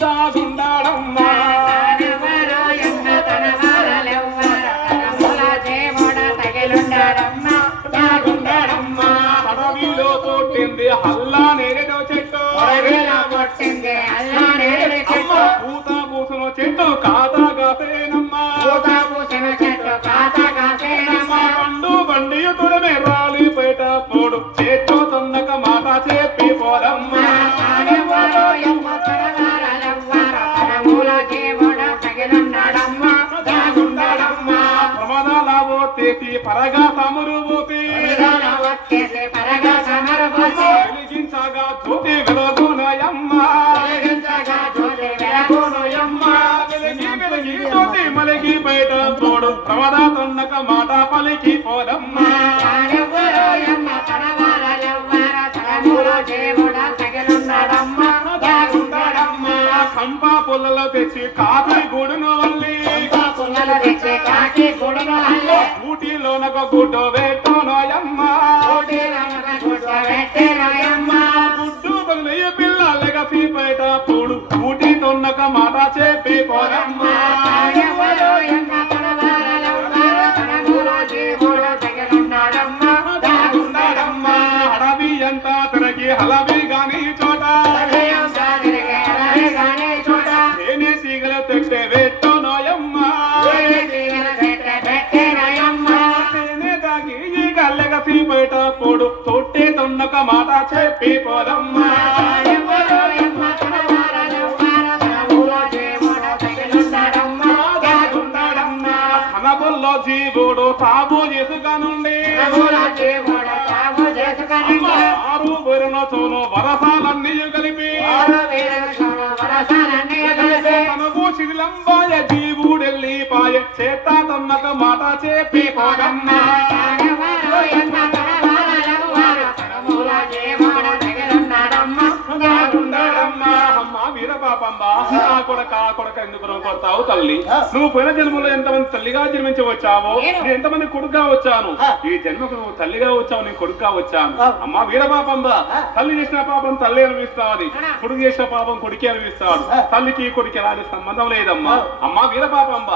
దాగుండాడమ్మా అడవిలో పుట్టింది హల్లా నేరేడు చెట్టు పూత పూసిన చెట్టు కాతా కాసేనమ్మా పండు బండి తొడమే రాలిపేట పోడు చెట్టు తొందక మాట చెప్పి పోరమ్మా ప్రమాదాలు తెసి పరగా సమరుభూతి వెలిగించగా జ్యోతి వెలుగునయమ్మా వెలిగి జ్యోతి మలిగి బయట తోడు ప్రమదా తొన్నక మాట పలికి పోదమ్మా కంపా పుల్లలో తెచ్చి కాకి గూడును వల్లి ఊటీలోనొక గుడ్డు పెట్టోనోయమ్మా గుడ్డు బదులయ్య పిల్లలగా పీపేట పూడు ఊటీ తొన్నక మాట చెప్పి పోరమ్మా అడవి అంతా తిరగి హలవి గాని చోట తేనె తీగలు తెచ్చే పెట్టోనోయమ్మా తేనె తాగి ఈ గల్లెగా పీపేట పూడు తొట్టి తొన్నక మాట చెప్పి పోరమ్మా కనబుల్లో జీవుడు తాబు చేసుకనుండి ఆరు బరున చోను వరసాలన్నీ కలిపి తనకు శిలంబాయ జీవుడెల్లి పాయ చేత తన్నక మాట చెప్పి పోగమ్మా అమ్మా వీరపాపమ్మా కొడక ఎందుకు కొడతావు తల్లి నువ్వు పోయిన జన్మలో ఎంతమంది తల్లిగా జన్మించి వచ్చావో నేను ఎంతమంది కొడుకుగా వచ్చాను ఈ జన్మకు నువ్వు తల్లిగా వచ్చావు నేను కొడుకుగా వచ్చాను అమ్మా వీరపాపమ్మ తల్లి చేసిన పాపం తల్లి అనిపిస్తాది కొడుకు చేసిన పాపం కొడుకే అనిపిస్తాడు తల్లికి కొడుకు ఎలాంటి సంబంధం లేదమ్మా అమ్మా వీరపాపమ్మ